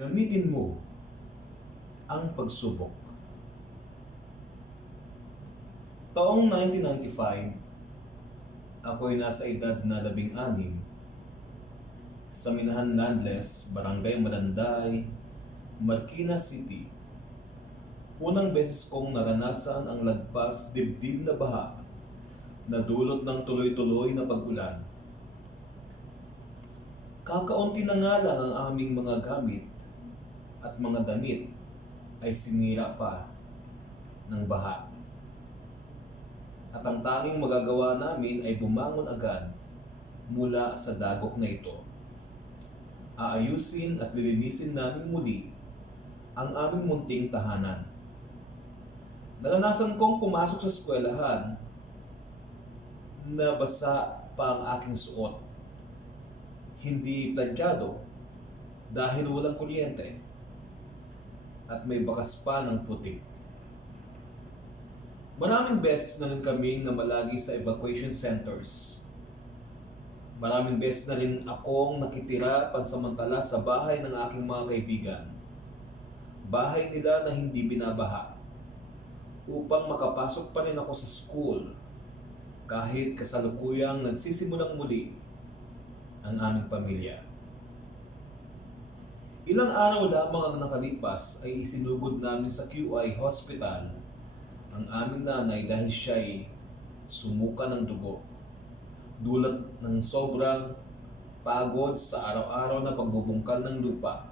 Gamitin mo ang pagsubok. Taong 1995, ako'y nasa edad na 16 sa Minahan Landless, Barangay Malanday, Marikina City. Unang beses kong naranasan ang lagpas dibdib na baha na dulot ng tuloy-tuloy na pag-ulan. Kakaunti na nga lang ang aming mga gamit at mga damit ay sinira pa ng baha. At ang tanging magagawa namin ay bumangon agad mula sa dagok na ito. Aayusin at lilinisin namin muli ang aming munting tahanan. Naranasan kong pumasok sa eskwelahan na basa pa ang aking suot. Hindi pladyado dahil walang kuryente at may bakas pa ng putik. Maraming beses na rin kaming namalagi sa evacuation centers. Maraming beses na rin akong nakitira pansamantala sa bahay ng aking mga kaibigan. Bahay nila na hindi binabaha upang makapasok pa rin ako sa school kahit kasalukuyang nagsisimulang muli ang aming pamilya. Ilang araw lamang ang nakalipas ay isinugod namin sa QI Hospital ang aming nanay dahil siya'y sumuka ng dugo. Dulot ng sobrang pagod sa araw-araw na pagbubungkal ng lupa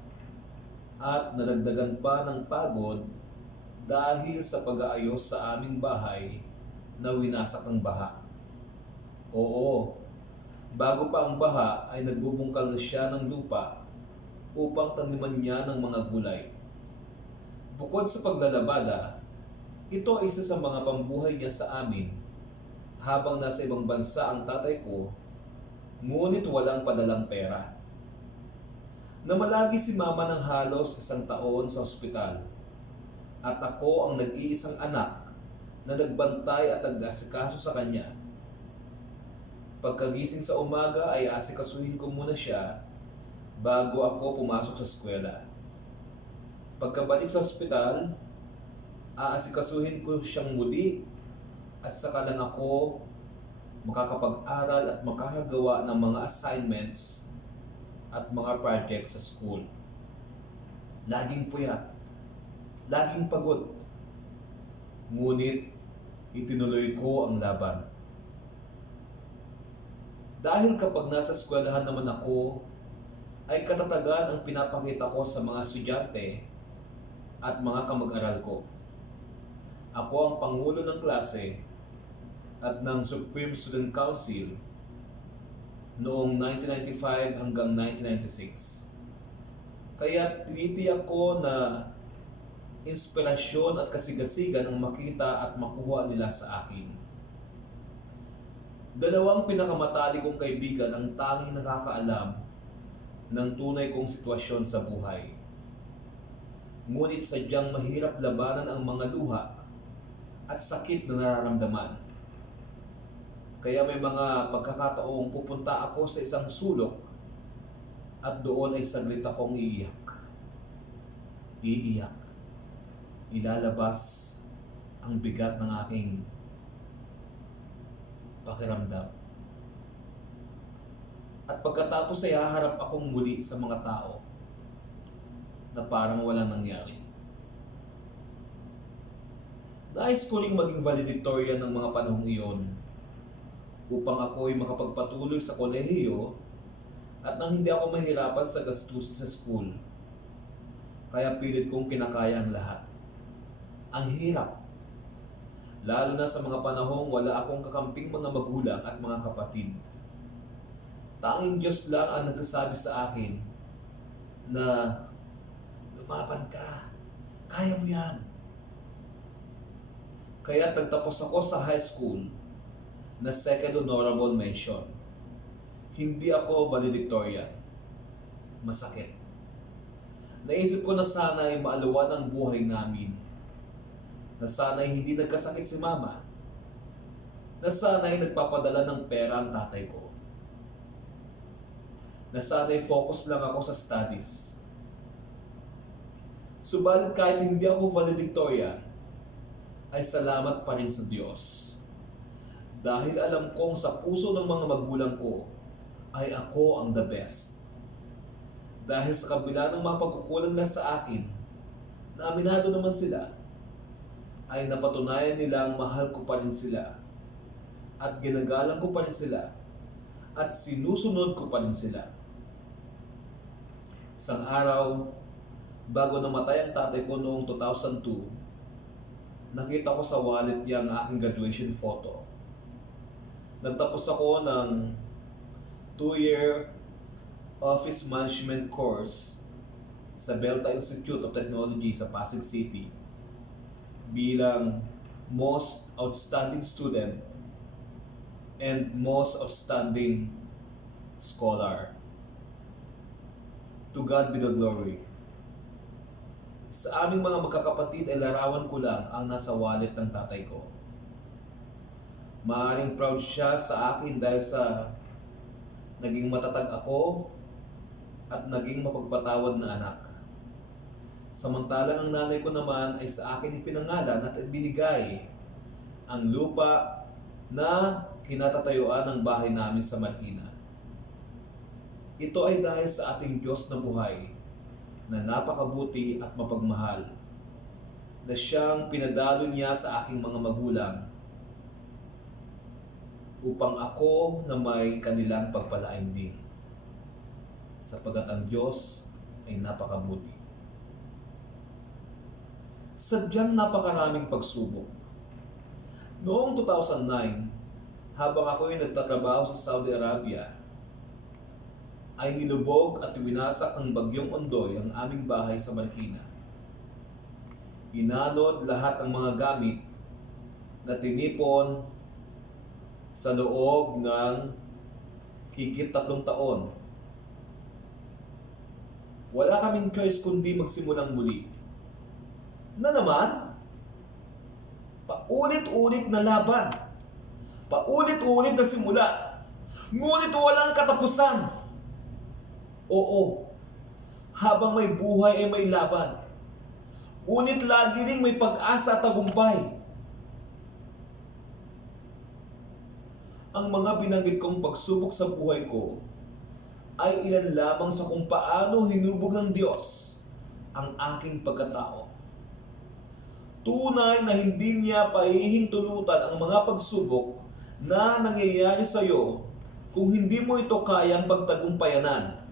at nadagdagan pa ng pagod dahil sa pag-aayos sa aming bahay na winasak ng baha. Oo, bago pa ang baha ay nagbubungkal na siya ng lupa upang taniman niya ng mga gulay. Bukod sa paglalabada, ito ay isa sa mga pambuhay niya sa amin habang nasa ibang bansa ang tatay ko, ngunit walang padalang pera. Namalagi si mama ng halos 1 taon sa ospital at ako ang nag-iisang anak na nagbantay at nag-asikaso sa kanya. Pagkagising sa umaga ay asikasuhin ko muna siya bago ako pumasok sa eskwela. Pagkabalik sa ospital, aasikasuhin ko siyang muli at saka lang ako makakapag-aral at makakagawa ng mga assignments at mga projects sa school. Laging puyat, laging pagod. Ngunit itinuloy ko ang laban. Dahil kapag nasa eskwelahan naman ako, ay katatagan ang pinapakita ko sa mga estudyante at mga kamag-aral ko. Ako ang pangulo ng klase at ng Supreme Student Council noong 1995 hanggang 1996. Kaya tinitiyak ko na inspirasyon at kasigasigan ang makita at makuha nila sa akin. Dalawang pinakamatali kong kaibigan ang tanging nakakaalam ng tunay kong sitwasyon sa buhay. Ngunit sadyang mahirap labanan ang mga luha at sakit na nararamdaman. Kaya may mga pagkakataong pupunta ako sa isang sulok at doon ay saglit akong iiyak. Iiyak. Ilalabas ang bigat ng aking pakiramdam. At pagkatapos ay haharap akong muli sa mga tao na parang walang nangyari. Nais ko ring maging valedictorian ng mga panahong iyon upang ako'y makapagpatuloy sa kolehiyo at nang hindi ako mahirapan sa gastusin sa school. Kaya pilit kong kinakaya ang lahat. Ang hirap. Lalo na sa mga panahong wala akong kakamping mga magulang at mga kapatid. Tanging Diyos lang ang nagsasabi sa akin na lumaban ka. Kaya mo yan. Kaya nagtapos ako sa high school na second honorable mention. Hindi ako valedictorian. Masakit. Naisip ko na sana ay maaluwan ang buhay namin. Na sana ay hindi nagkasakit si mama. Na sana ay nagpapadala ng pera ang tatay ko. Na sana ay focus lang ako sa studies. Subalit kahit hindi ako valedictorian, ay salamat pa rin sa Diyos. Dahil alam kong sa puso ng mga magulang ko ay ako ang the best. Dahil sa kabila ng mga pagkukulang na sa akin, na aminado naman sila, ay napatunayan nilang mahal ko pa rin sila at ginagalang ko pa rin sila at sinusunod ko pa rin sila. Isang araw, bago namatay ang tatay ko noong 2002, nakita ko sa wallet niya ang aking graduation photo. Nagtapos ako ng 2-year office management course sa Belta Institute of Technology sa Pasig City bilang most outstanding student and most outstanding scholar. To God be the glory. Sa aming mga magkakapatid ay larawan ko lang ang nasa wallet ng tatay ko. Maaaring proud siya sa akin dahil sa naging matatag ako at naging mapagpatawad na anak. Samantalang ang nanay ko naman ay sa akin ipinangalan at ibinigay ang lupa na kinatatayuan ng bahay namin sa Marikina. Ito ay dahil sa ating Diyos na buhay na napakabuti at mapagmahal na siyang pinadalo niya sa aking mga magulang upang ako na may kanilang pagpalain din, sapagat ang Diyos ay napakabuti. Sadyang napakaraming pagsubok. Noong 2009, habang ako ay nagtatrabaho sa Saudi Arabia, ay nilubog at winasak ng bagyong Ondoy ang aming bahay sa Marikina. Inanod lahat ng mga gamit na tinipon sa loob ng higit 3 taon. Wala kaming choice kundi magsimulang muli. Na naman, paulit-ulit na laban. Paulit-ulit na simula. Ngunit walang katapusan. Oo, habang may buhay ay may laban. Ngunit lagi ring may pag-asa at tagumpay. Ang mga binanggit kong pagsubok sa buhay ko ay ilan lamang sa kung paano hinubog ng Diyos ang aking pagkatao. Tunay na hindi niya pahihintulutan ang mga pagsubok na nangyayari sa iyo kung hindi mo ito kayang pagtagumpayanan.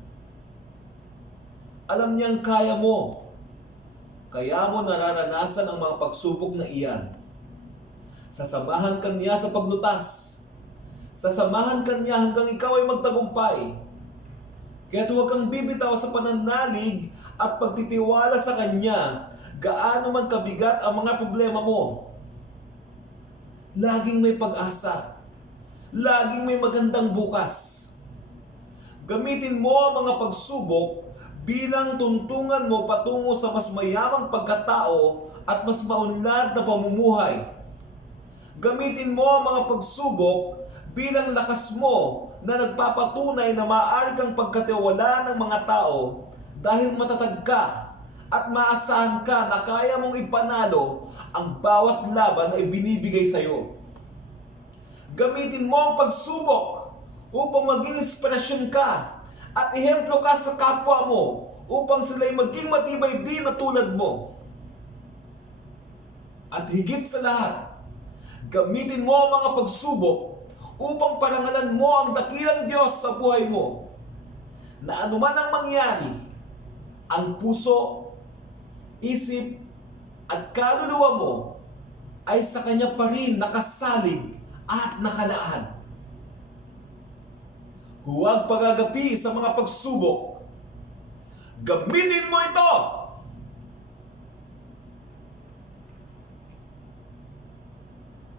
Alam niyang kaya mo, kaya mo nararanasan ang mga pagsubok na iyan. Sasamahan ka niya sa paglutas. Sasamahan ka niya hanggang ikaw ay magtagumpay. Kaya't huwag kang bibitaw sa pananalig at pagtitiwala sa Kanya, gaano man kabigat ang mga problema mo. Laging may pag-asa. Laging may magandang bukas. Gamitin mo ang mga pagsubok bilang tuntungan mo patungo sa mas mayamang pagkatao at mas maunlad na pamumuhay. Gamitin mo ang mga pagsubok bilang lakas mo na nagpapatunay na maaari kang pagkatiwala ng mga tao dahil matatag ka at maasahan ka na kaya mong ipanalo ang bawat laban na ibinibigay sa iyo. Gamitin mo ang pagsubok upang maging inspirasyon ka at ehemplo ka sa kapwa mo upang sila'y maging matibay din na tulad mo. At higit sa lahat, gamitin mo ang mga pagsubok upang parangalan mo ang dakilang Diyos sa buhay mo, na anuman ang mangyari, ang puso, isip, at kaluluwa mo ay sa Kanya pa rin nakasalig at nakalaan. Huwag pagagapi sa mga pagsubok. Gamitin mo ito